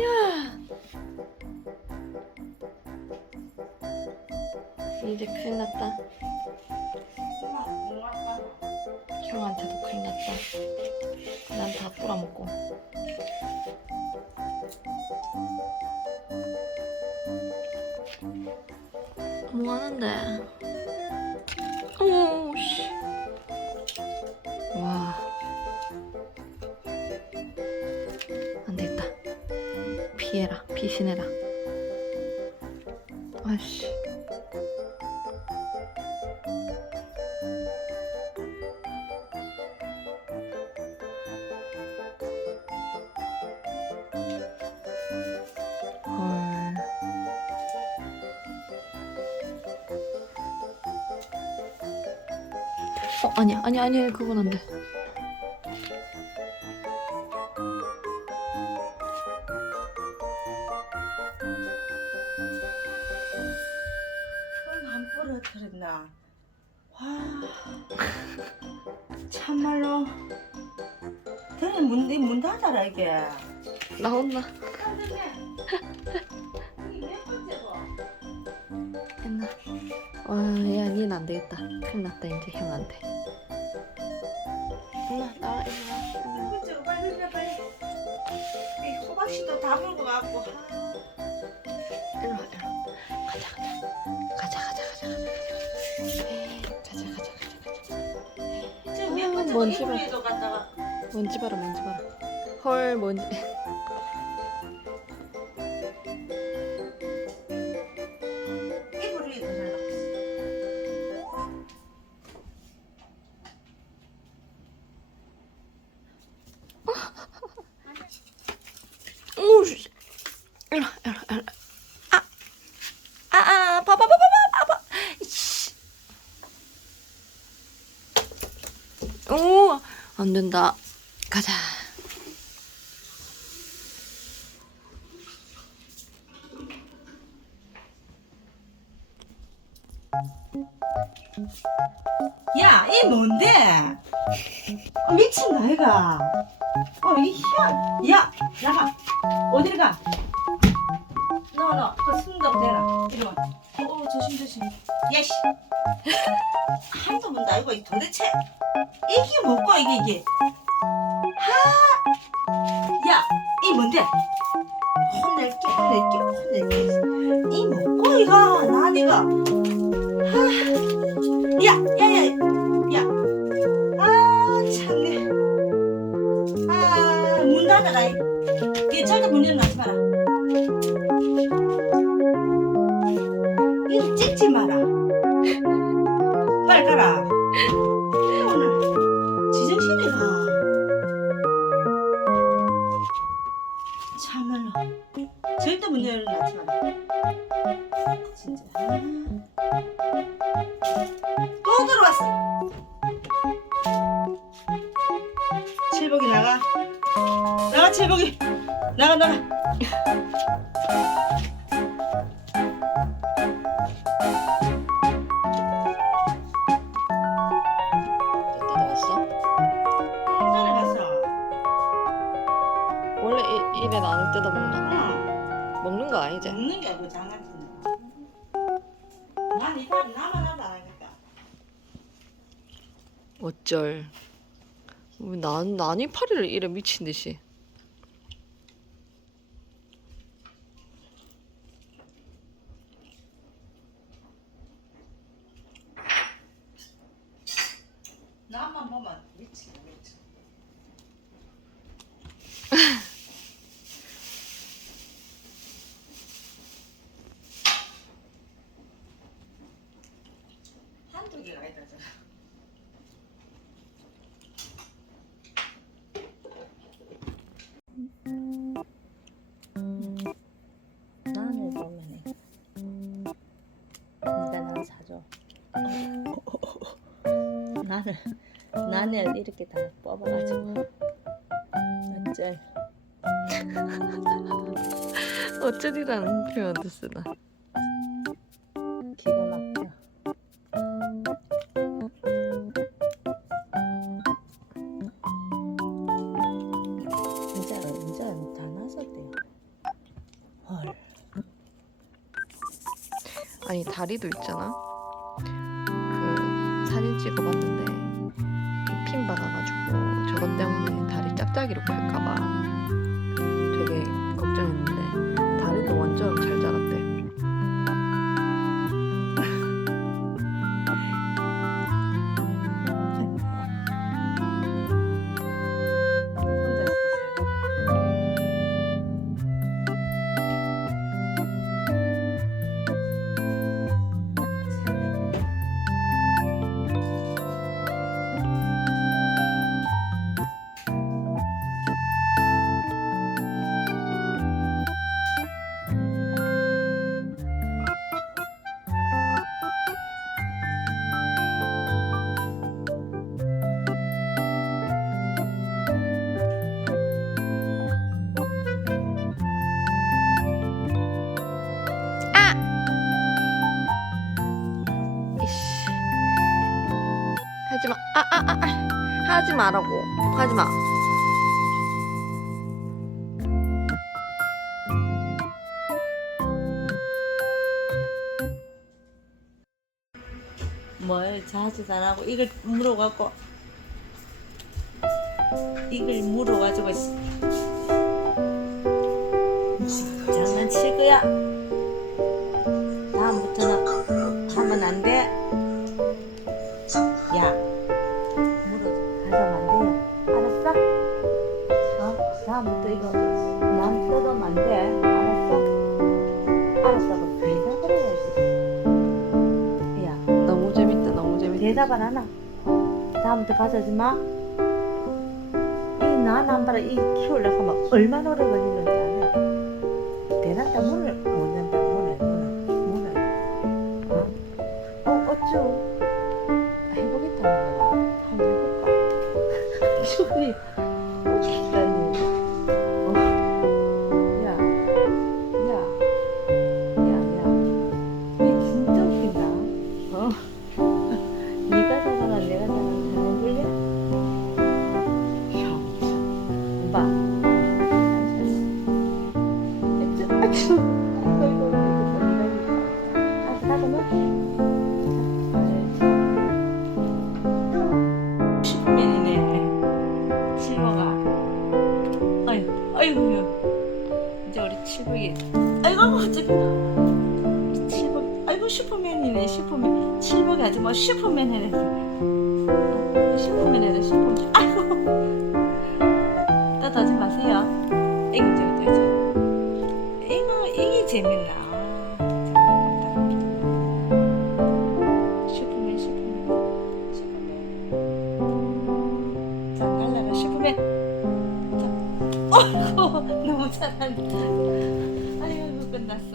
야, 이제 큰일 났다. 형한테도 큰일 났다. 난 다 뿌려먹고. 뭐 하는데? 오, 씨. 와. 안 되겠다. 피해라. 피신해라. 아씨. 헐. 아니야. 그건 안 돼. 안 부러뜨렸나? 와, 참말로. 대리 문 닫아라 이게. 나온나? 이게 몇 번째고? 했나? 와, 야, 니는 안 되겠다. 큰일 났다, 이제 형한테. 일로와, 나와, 일로와. 번째고 빨리 일어나 빨리. 이 호박씨도 다 물고 가고. 일로와. 가자. 지금 몇 번째고 먼지 봐. 이불에도 갔다가. 먼지 봐라. 헐, 먼지. 이불 위에도 잘랐어. 오, 씨. 일로와. 봐봐. 씨. 오, 안 된다. 가자. 야, 이 뭔데? 미친 나이가. 이 희한. 야, 나가. 어디를 가? 너, 그 승덕 대라. 이리 와. 조심. 야, 씨. 한도 문다 이거 도대체. 이게 뭐고 이게. 야, 이 뭔데? 혼낼게. 이 뭐고 이거? 나 이거. 야. 참네. 문 닫아라. 얘 절대 문 열어놓지 마라. 이거 찍지 마라. 빨리 가라. 오늘 지정신이 가. 참말로. 절대 문 열어놓지 마라. 진짜. 또 들어왔어. 칠복이 나가. 칠복이. 나가. 뜯어왔어? 전에 갔어. 원래 입에 나를 뜯어 먹나? 응. 먹는 거 아니지? 먹는 게 아니고 장난치는. 난 이빨 나만 하도 안 하겠다. 어쩔. 난 이파리를 이래 미친 듯이. 나만 보면 미치겠다. 한두 개가 있다 잖아. 난을 보면은 네가 난 사줘. 나는 이렇게 다 뽑아가지고 어쩔. 어쩌리라는 표현도 쓰나. 기가 막혀. 이제 다 나섰대요. 아니 다리도 있잖아. 그 사진 찍어봤는데 핀 박아가지고 저것 때문에 다리 짝짝이로 클까봐 되게 걱정했는데 다리도 완전 잘 자랐대. 이씨. 하지마. 하지 마라고. 하지마. 뭘 자주도 안 하고 이걸 물어갖고 이걸 물어가지고 장난칠 거야. 다음부터는 하면 안 돼. 야, 물어 가져면 안 돼요. 알았어? 다음부터 이거 남 뜯으면 안 돼. 알았어? 알았다고 대답을 해야지. 야, 너무 재밌다. 너무 재밌다. 대답을 안 하. 다음부터 가져오지 마. 이 나 남바라 이 키우려고 하면 얼마나 오래 걸리는지 알아? 대단하다. 문을 못 연다. 문을. 어쭈? 해보겠다는 거야. 한번 해볼까? 저기 웃기다니. 야. 니 진짜 웃긴다. 네가 잘하나 내가 잘하나 잘 해볼래? 형, 봐. 아주, 아이고, 가서 슈퍼맨이네. 실버가. 아이고, 이제 우리 칠복이. 아이고, 어쩌고. 우리 칠복. 아이고, 슈퍼맨이네, 슈퍼맨. 칠복이 아주 뭐 슈퍼맨 해냈어. 슈퍼맨 해냈어, 슈퍼맨. 아이고. 또 더지 마세요. 이거 저거 더지. 이게 재밌나. 슈퍼맨. 자, 날라가 슈퍼맨. 자, 어이구, 너무 잘한다. 아이고, 끝났어.